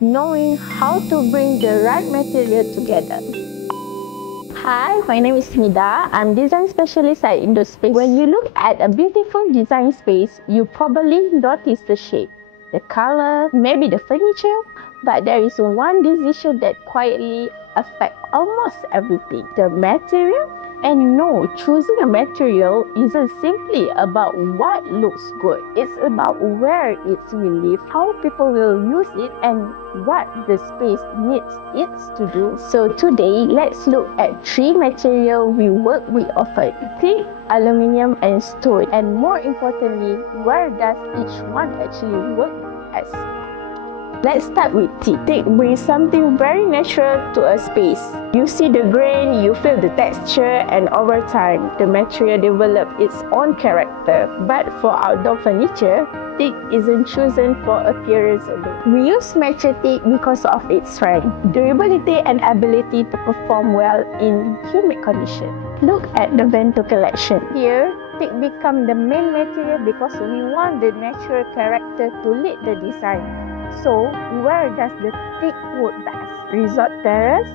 knowing how to bring the right material together. Hi, my name is Mida. I'm design specialist at Indospace. When you look at a beautiful design space, you probably notice the shape, the color, maybe the furniture, but there is one decision that quietly affects almost everything: the material. And no, choosing a material isn't simply about what looks good. It's about where it will live, how people will use it, and what the space needs it to do. So today, let's look at 3 materials we work with often: teak, aluminium, and stone. And more importantly, where does each one actually work as? Let's start with teak. Teak brings something very natural to a space. You see the grain, you feel the texture, and over time, the material develops its own character. But for outdoor furniture, teak isn't chosen for appearance alone. We use mature teak because of its strength, durability, and ability to perform well in humid conditions. Look at the Vento collection. Here, teak becomes the main material because we want the natural character to lead the design. So, where does the teak work best? Resort terrace,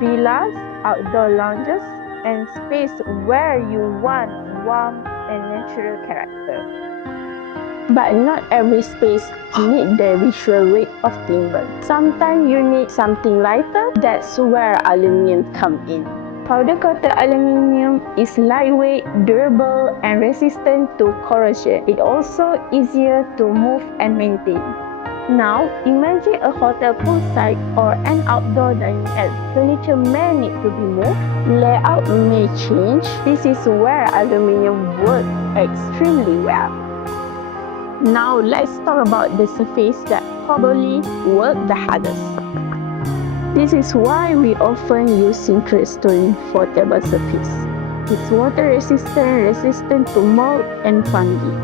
villas, outdoor lounges, and space where you want warmth and natural character. But not every space needs the visual weight of timber. Sometimes you need something lighter. That's where aluminium comes in. Powder-coated aluminium is lightweight, durable, and resistant to corrosion. It's also easier to move and maintain. Now, imagine a hotel poolside or an outdoor dining area. Furniture may need to be moved, layout may change. This is where aluminium works extremely well. Now, let's talk about the surface that probably work the hardest. This is why we often use sintered stone for table surface. It's water resistant to mold and fungi,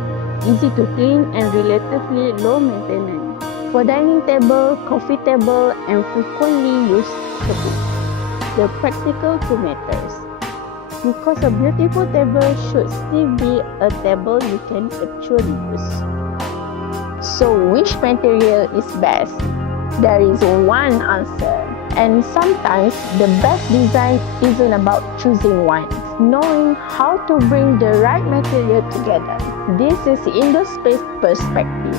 easy to clean, and relatively low maintenance. For dining table, coffee table, and frequently used surface, the practical 2 matters. Because a beautiful table should still be a table you can actually use. So which material is best? There is one answer. And sometimes the best design isn't about choosing one, knowing how to bring the right material together. This is Indospace perspective.